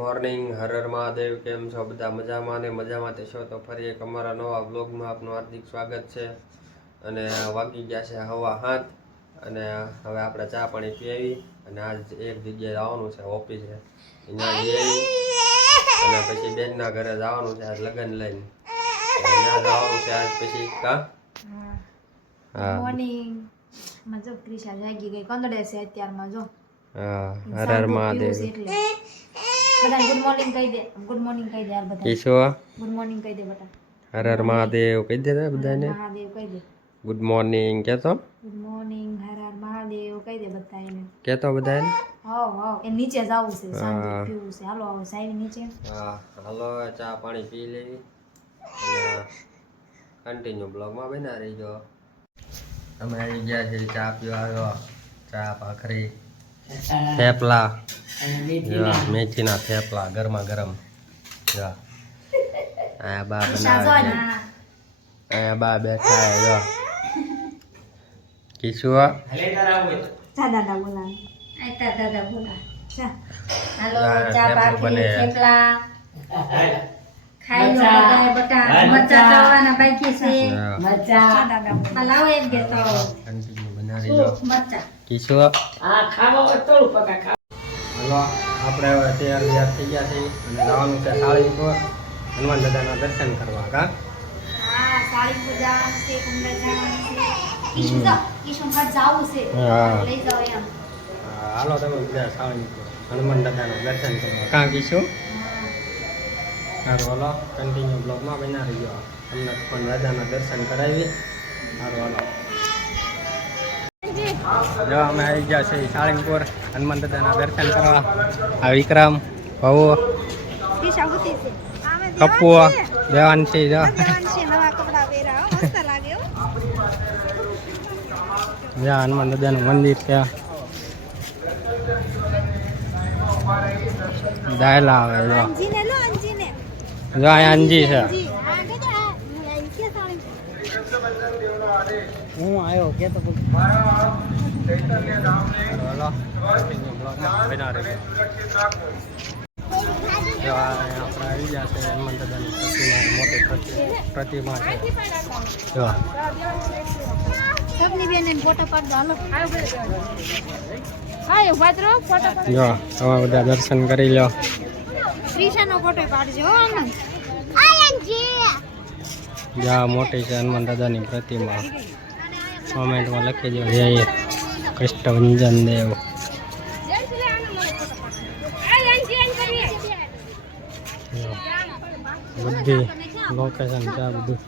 Morning હરર Mahadev કેમ છો બધા મજામાં ને મજામાં તે છો? તો ફરી એક અમારા નવા બ્લોગમાં આપનું હાર્દિક સ્વાગત છે. અને વાગી ગયા છે હવા હાથ. અને હવે આપણે ચા પાણી પીવી. અને આજ એક જગ્યાએ જવાનું છે ઓફિસે જઈ અને પછી બેનના ઘરે જવાનું છે આજ લગ્ન લઈને. ત્યાં જવાનું છે આજ પછી કા હા? મોર્નિંગ મજો ક્રિશા જાગી ગઈ. કંદડે છે અત્યારમાં જો. હા હરર મહાદેવ. એટલે. બધાને ગુડ મોર્નિંગ કહી દે. ગુડ મોર્નિંગ કહી દે યાર બધા ઈશ્વર ગુડ મોર્નિંગ કહી દે બધા હરર મહાદેવ કહી દે બધાને? મહાદેવ કહી દે. ગુડ મોર્નિંગ કહેતો ગુડ મોર્નિંગ હર હર મહાદેવ કહી દે બધાને કહેતો બધાને હાવ હાવ. એ નીચે જવું છે શાંતિ પીવું છે. હાલો આવો સાહેબ નીચે. હા હાલો ચા પાણી પી લેવી. કન્ટિન્યુ બ્લોગમાં બના રહીજો. અમે આવી ગયા છે ચા પીવા. આવ્યો ચા ભાખરી. થેપલા. મેથીના. થેપલા ગરમા ગરમ. આ બા બનાવે આ અહીંયા બા બેઠા જો. કિશુ ચા દાદા બોલા આયતા દાદા બોલા ચા હાલો ચા પાકી થેપલા. ખાઈ લો બધાય બટા. મરચા. છે હા, બે તો કન્ટિન્યુ બના રહીજો હાલો આપણે હવે તૈયાર તૈયાર થઈ ગયા છે અને જવાનું છે સાળીપુર હનુમાન દાદાના દર્શન કરવા કા? હા સાડી પૂજા છે કુંડા જવાનું છે. ઈશુ જા ઈશુ જાવું છે. હા. લઈ જાઓ એમ. હાલો તમે બધા સાળીપુર હનુમાન દાદાના દર્શન કરવા. કાં કીશો સારું હાલો કન્ટિન્યુ બ્લોગમાં બના રહ્યો તમને પણ દાદાના દર્શન કરાવી સારું હાલો. જો અમે આવી ગયા છે સાળીપુર હનુમાન દાદાના દર્શન કરવા. આ વિક્રમ, ભવો કપુઓ દેવાંશી, જો. જ્યાં હનુમાન દાદાનું મંદિર છે. દાયલા આવે, જો. જો છે. હા કે આ કે સાડી જો તમે બધા દર્શન કરી લો જો મોટી છે હનુમાન દાદાની પ્રતિમા. કોમેન્ટમાં લખી દો કૃષ્ણવંજન દેવ બધી લોકેશન છે આ બધું.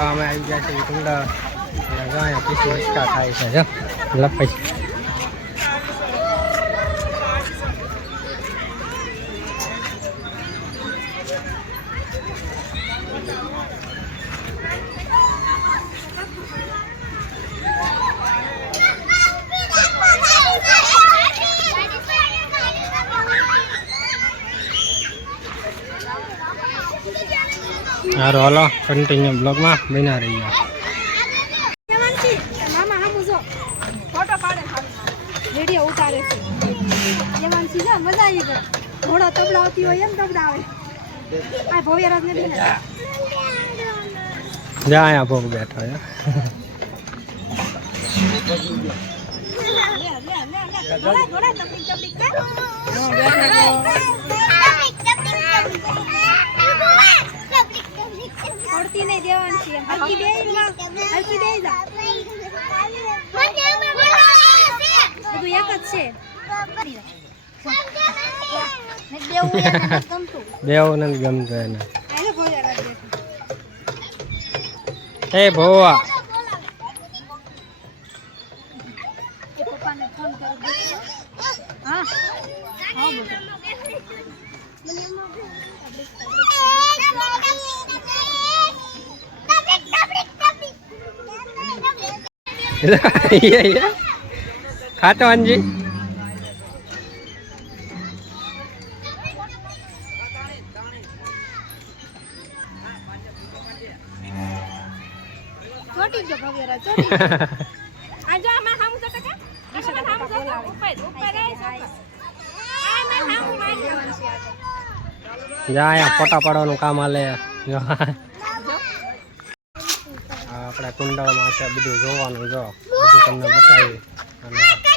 અમે આવી ગયા છીએ કુંડા અને જો અહીંયા પીસી હિચકા થાય છે જો લપાઈ સારું હાલો કન્ટિન્યુ બ્લોગમાં બના રહી ગયા મામા હામુ જો ફોટો પાડે વીડિયો ઉતારે છે. એમાં સીધા મજા આવી ગઈ. ઘોડો તબડાવતી હોય એમ તબડાવે આ ભવ્યરાજ ને બેન. જા અહીંયા ભોગ બેઠો છે. ઘોડા પડતી નહીં દેવાની છે. હરકી બે હરકી બે જા બધું એક જ છે. દેવું નથી ગમતું દેવ એને ભોવા Yeah, પપ્પાને ખાતો અંજી જાય ફોટા પાડવાનું કામ હાલે. આપણે કુંડામાં છે બધું જોવાનું જો. બધું તમને બતાવી.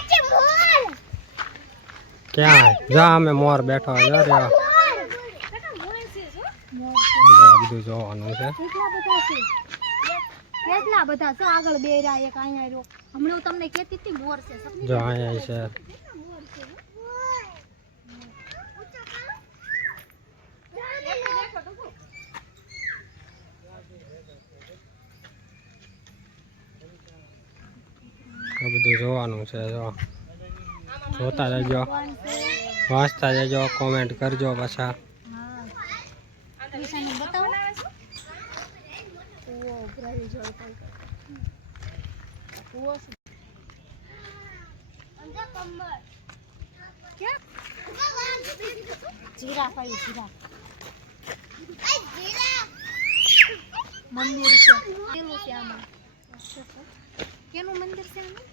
ક્યાં? જા અમે મોર બેઠા જો રે બધું જોવાનું છે. કેટલા બધા આગળ બે અહીંયા કહેતી આ બધું જોવાનું છે, જો. જોતા રહેજો ભગવાન છે વાંચતા જજો કોમેન્ટ કરજો પાછા હા ઈશાને બતાવો ઓહ ભરાઈ જળ કઈ કઈ ઓહ જીરાફ આવ્યું જીરાફ મંદિર છે કેનું છે આમાં કેનું મંદિર છે આમાં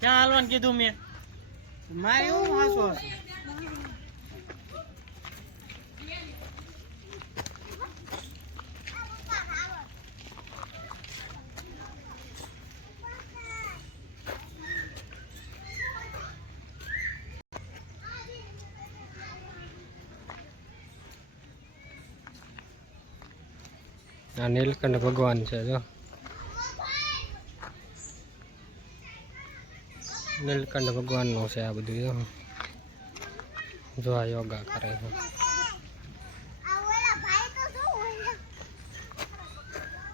ક્યાં હાલવાનું કીધું મેં મારે એવું હાસો આ નીલકંઠ ભગવાન છે, જો. નીલકંઠ ભગવાનનું છે આ બધું, જો. જો આ યોગા કરે છે.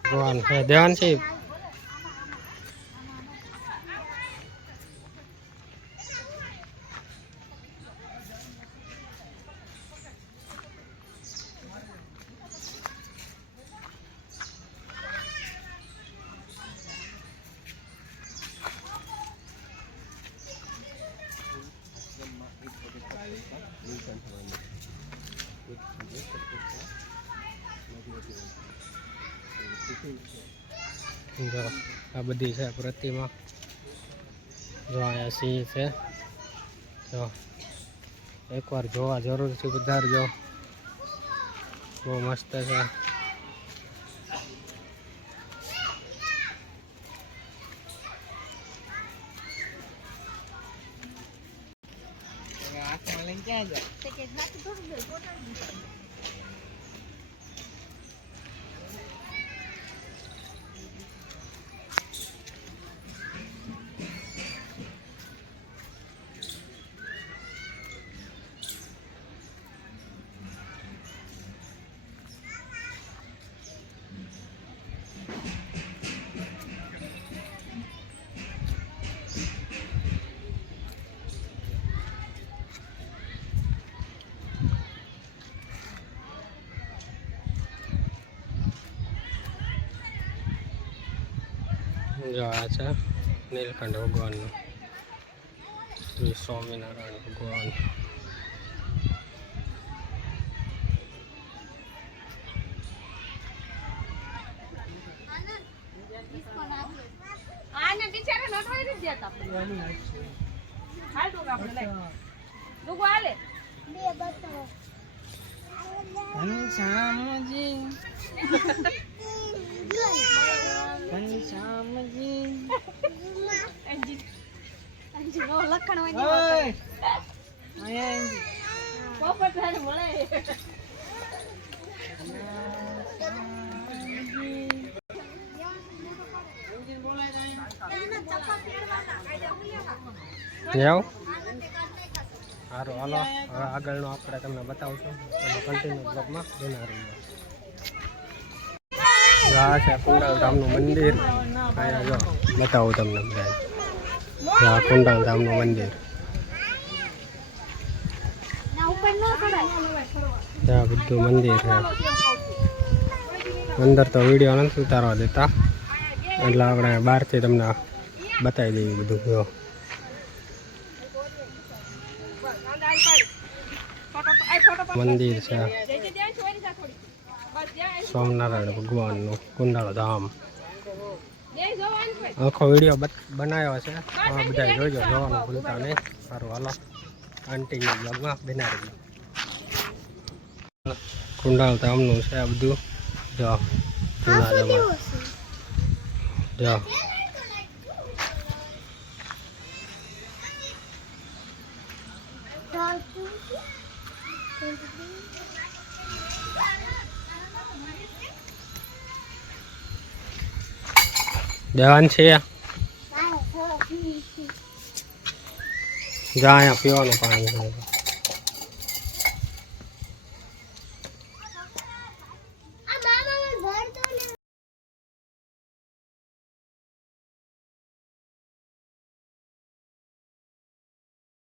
ભગવાન છે. દેવાન છે જો, આ બધી છે પ્રતિમા. જો અહીંયા સિંહ છે. જો, એકવાર જોવા જરૂરથી વધારજો બહુ મસ્ત છે. ક્યાં જાય? જો આ છે નીલકંઠ ભગવાનનું. શ્રી સ્વામિનારાયણ ભગવાન. આને બિચારા લખણ હોય પોપટ થાય મળે એવું સારું હાલો હવે આગળનો આપણે તમને બતાવશું તમે કન્ટિન્યુ બ્લોગમાં જોના રહીએ આ છે કુંડાલ ધામનું મંદિર અહીંયા જો બતાવું તમને બધા આ કુંડાલ ધામનું મંદિર. ત્યાં બધું મંદિર છે. અંદર તો વીડિયો નથી ઉતારવા દેતા. એટલે આપણે બહારથી તમને બતાવી દઈએ બધું જો. મંદિર છે. સ્વામિનારાયણ ભગવાનનું કુંડાળ ધામ આખો વીડિયો બનાવ્યો છે. આ બધા જોજો જોવાનું ભૂલતા નહીં. સારું હાલો. કન્ટિન્યુ બ્લોગમાં બનાવી કુંડાલ ધામનું છે આ બધું. જો જૂના જો. દેવાન છે. જા અહીંયા પીવાનું પાણી.